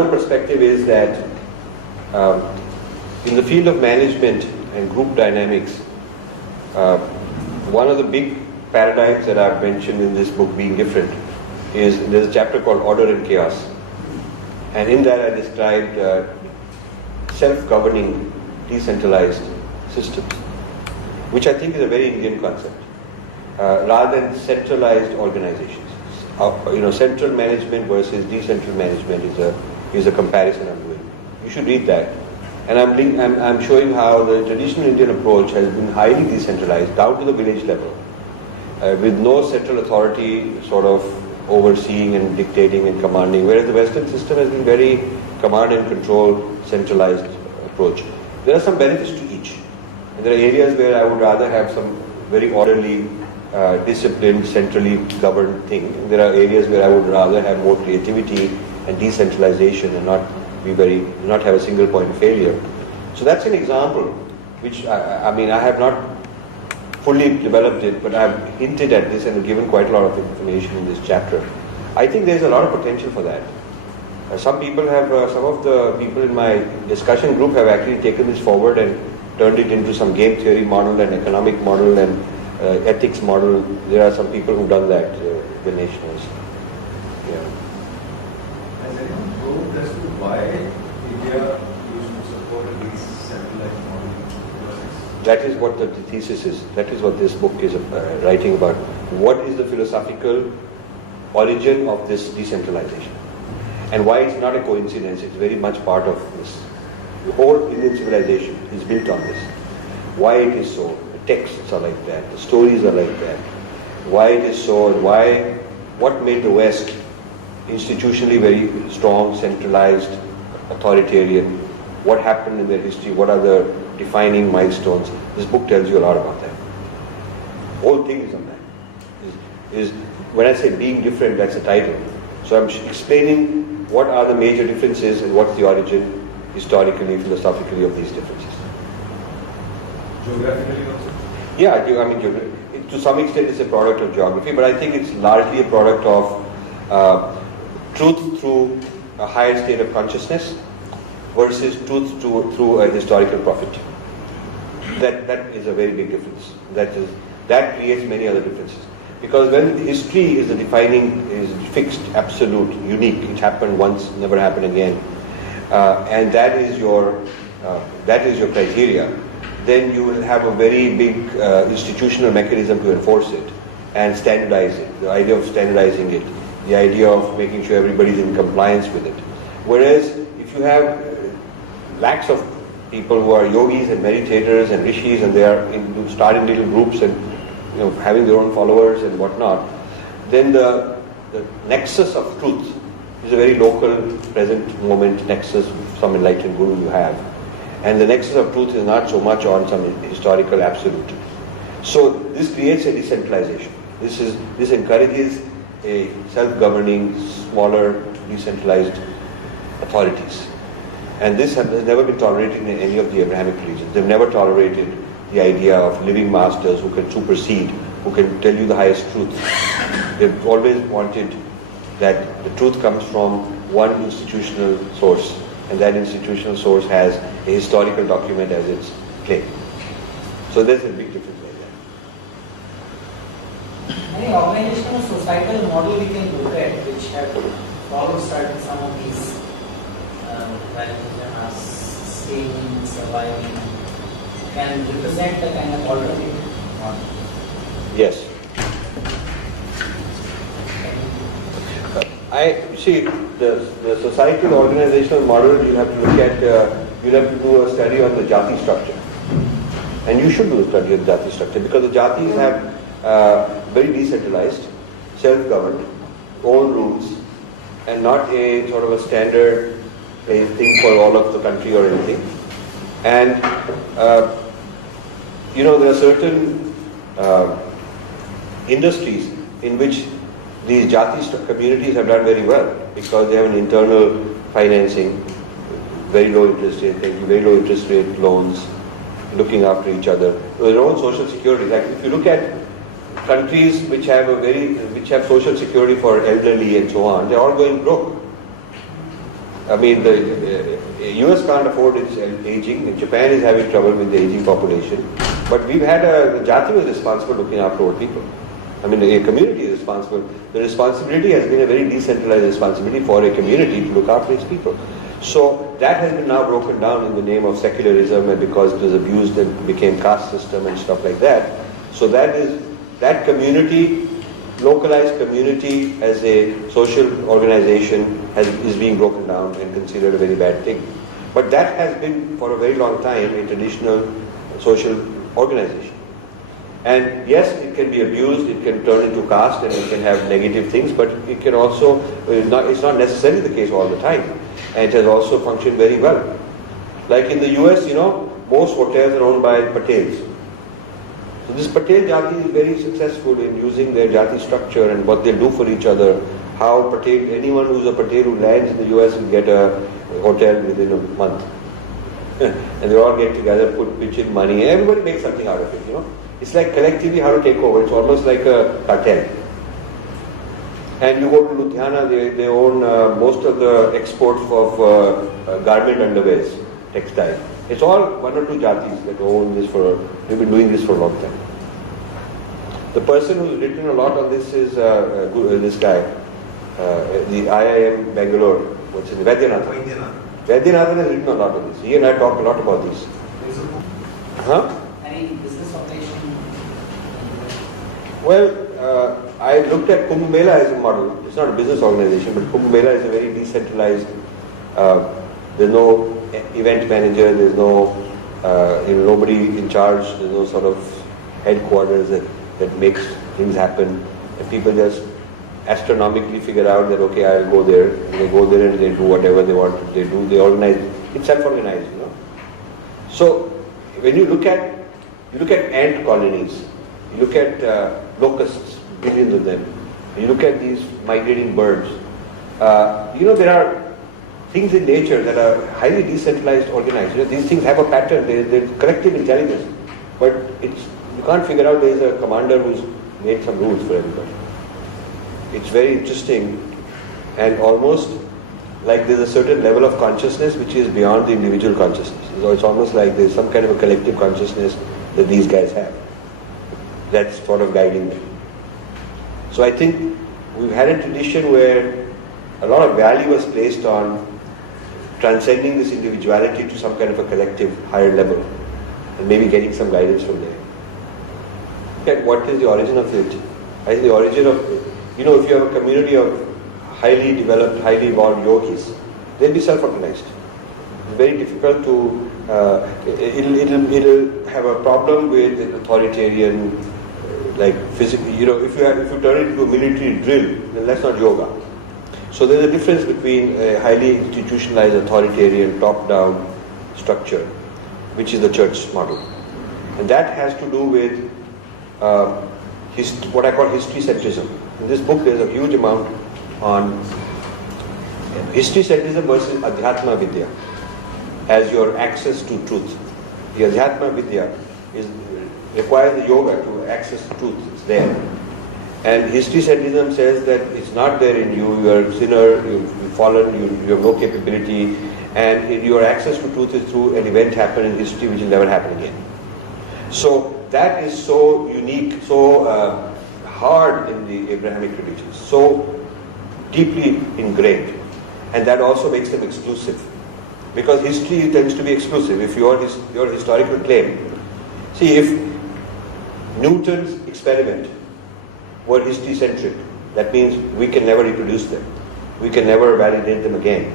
own perspective is that in the field of management and group dynamics, one of the big paradigms that I've mentioned in this book being different is there's a chapter called Order and Chaos. And in that I described self-governing, decentralized systems, which I think is a very Indian concept, rather than centralized organizations. Central management versus decentral management is a comparison I'm doing. You should read that. And I'm showing how the traditional Indian approach has been highly decentralized down to the village level, with no central authority sort of overseeing and dictating and commanding, whereas the Western system has been very command and control, centralized approach. There are some benefits to each. And there are areas where I would rather have some very orderly, disciplined, centrally governed thing. And there are areas where I would rather have more creativity and decentralization and not have a single point of failure. So that's an example which I have not fully developed it, but I've hinted at this and given quite a lot of information in this chapter. I think there's a lot of potential for that. Some of the people in my discussion group have actually taken this forward and turned it into some game theory model and economic model and ethics model. There are some people who've done that, the nationals. Yeah. Has anyone proved as to why India used to support a decentralized model? That is what the thesis is. That is what this book is writing about. What is the philosophical origin of this decentralization? And why it's not a coincidence, it's very much part of this. The whole Indian civilization is built on this. Why it is so, the texts are like that, the stories are like that. Why it is so, and what made the West institutionally very strong, centralized, authoritarian, what happened in their history, what are the defining milestones. This book tells you a lot about that. The whole thing is on that. When I say being different, that's the title. So I'm explaining what are the major differences and what's the origin, historically, philosophically, of these differences. Geographically also? Yeah, to some extent it's a product of geography, but I think it's largely a product of truth through a higher state of consciousness versus truth through a historical profit. That is a very big difference. That creates many other differences. Because when history is is fixed, absolute, unique, it happened once, never happened again, and that is your criteria, then you will have a very big institutional mechanism to enforce it and standardize it. The idea of standardizing it, the idea of making sure everybody is in compliance with it. Whereas if you have lakhs of people who are yogis and meditators and rishis, and they are starting little groups and having their own followers and whatnot, then the nexus of truth is a very local, present moment nexus, some enlightened guru you have. And the nexus of truth is not so much on some historical absolute. So this creates a decentralization. This encourages a self-governing, smaller, decentralized authorities. And this has never been tolerated in any of the Abrahamic religions. They've never tolerated the idea of living masters who can supersede, who can tell you the highest truth. They've always wanted that the truth comes from one institutional source, and that institutional source has a historical document as its claim. So there's a big difference like that. Any organizational societal model we can look at which have followed some of these values and are staying, surviving, can represent a kind of alternative model? Yes. I see the societal organizational model. You have to look at. You have to do a study on the jati structure, and you should do a study on the jati structure because the jatis have very decentralized, self-governed, own rules, and not a sort of a standard thing for all of the country or anything. And there are certain industries in which these jati communities have done very well because they have an internal financing, very low interest rate loans, looking after each other, their own social security. Like if you look at countries which have social security for elderly and so on, they're all going broke. I mean, the US can't afford its aging, and Japan is having trouble with the aging population. But we've had the Jati was responsible for looking after old people. I mean, a community is responsible. The responsibility has been a very decentralized responsibility for a community to look after its people. So that has been now broken down in the name of secularism, and because it was abused and became caste system and stuff like that. So that community, localized community as a social organization is being broken down and considered a very bad thing. But that has been for a very long time a traditional social organization. And yes, it can be abused, it can turn into caste, and it can have negative things, but it can also, it's not necessarily the case all the time. And it has also functioned very well. Like in the US, most hotels are owned by Patels. So this Patel Jati is very successful in using their Jati structure and what they do for each other. How anyone who's a Patel who lands in the US will get a hotel within a month. And they all get together, pitch in money, everybody makes something out of it, It's like collectively how to take over. It's almost like a cartel. And you go to Ludhiana, they own most of the exports of garment underwears, textile. It's all one or two jatis that own this they've been doing this for a long time. The person who's written a lot on this is this guy, the IIM Bangalore, what's his name? Vaidyanathan. Vaidyanathan has written a lot on this. He and I talked a lot about this. Huh? Any business operation? Well, I looked at Kumbh Mela as a model. It's not a business organization, but Kumbh Mela is a very decentralized. There's no event manager. There's no, nobody in charge. There's no sort of headquarters that makes things happen. And people just astronomically figure out that okay, I'll go there. And they go there and they do whatever they want. They do. They organize. It's self-organized, So when you look at ant colonies, you look at locusts, billions of them. You look at these migrating birds. There are things in nature that are highly decentralized, organized. These things have a pattern. They're collective intelligence, but you can't figure out there is a commander who's made some rules for everybody. It's very interesting, and almost like there's a certain level of consciousness which is beyond the individual consciousness. So it's almost like there's some kind of a collective consciousness that these guys have that's sort of guiding them. So I think we've had a tradition where a lot of value was placed on transcending this individuality to some kind of a collective higher level and maybe getting some guidance from there. Okay, what is the origin of it? I think the origin of, if you have a community of highly developed, highly evolved yogis, they'll be self-organized. It's very difficult to, it'll have a problem with an authoritarian, like physically, if you turn it into a military drill, then that's not yoga. So there's a difference between a highly institutionalized, authoritarian, top-down structure, which is the church model. And that has to do with what I call history centrism. In this book there's a huge amount on history centrism versus Adhyatma Vidya as your access to truth. The Adhyatma Vidya requires the yoga to access truth. It's there. And history centrism says that it's not there in you. You are a sinner, you've fallen, you have no capability, and your access to truth is through an event happened in history which will never happen again. So that is so unique, so hard in the Abrahamic religions, so deeply ingrained, and that also makes them exclusive. Because history tends to be exclusive. If your historical claim, see, if Newton's experiment were history-centric, that means we can never reproduce them. We can never validate them again.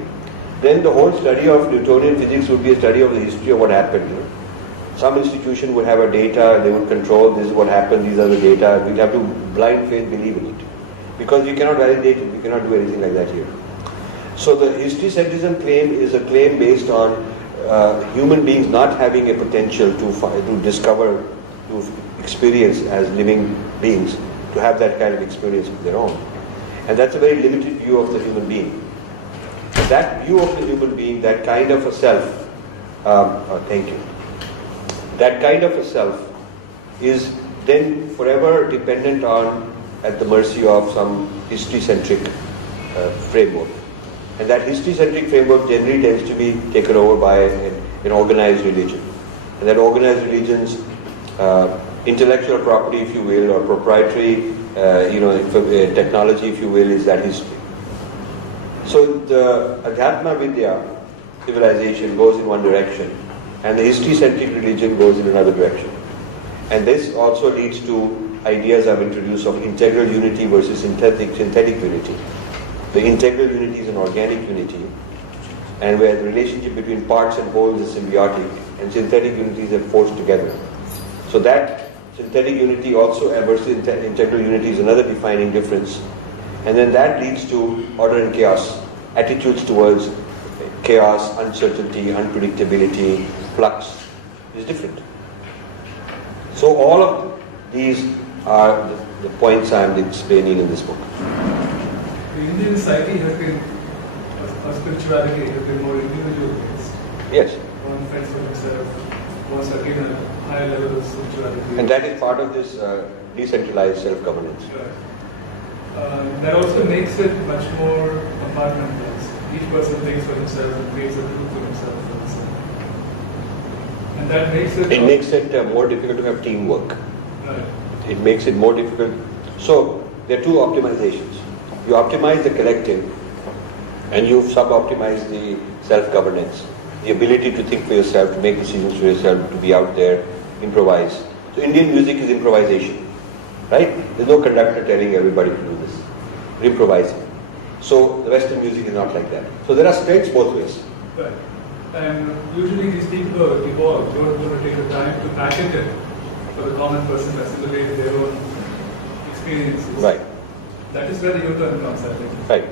Then the whole study of Newtonian physics would be a study of the history of what happened. Some institution would have a data, they would control, this is what happened, these are the data. We'd have to blind faith believe in it. Because you cannot validate it, we cannot do anything like that here. So the history centrism claim is a claim based on human beings not having a potential to discover, to experience as living beings, to have that kind of experience of their own. And that's a very limited view of the human being. That view of the human being, that kind of a self, thank you, that kind of a self is then forever dependent on, at the mercy of some history-centric framework. And that history-centric framework generally tends to be taken over by an organized religion. And that organized religion's intellectual property, if you will, or proprietary, technology, if you will, is that history. So the Adhyatma Vidya civilization goes in one direction, and the history-centric religion goes in another direction. And this also leads to ideas I've introduced of integral unity versus synthetic unity. The integral unity is an organic unity, and where the relationship between parts and wholes is symbiotic, and synthetic unities are forced together. So that synthetic unity also versus integral unity is another defining difference. And then that leads to order and chaos, attitudes towards chaos, uncertainty, unpredictability, flux is different. So all of these are the points I'm explaining in this book. The Indian society has been, or spirituality has been more individual-based. Yes. One fends for himself, wants to attain a higher level of spirituality. And that is part of this decentralized self-governance. Right. That also makes it much more compartmentalized. Each person thinks for himself and creates a group for himself. And that makes it... It makes it more difficult to have teamwork. Right. It makes it more difficult. So there are two optimizations. You optimize the collective and you sub-optimize the self-governance. The ability to think for yourself, to make decisions for yourself, to be out there, improvise. So Indian music is improvisation, right? There's no conductor telling everybody to do this. We're improvising. So the Western music is not like that. So there are strengths both ways. Right. And usually these people evolve, don't want to take the time to package it for the common person to assimilate their own experiences. Right. That is where the U-turn comes, I think. Right.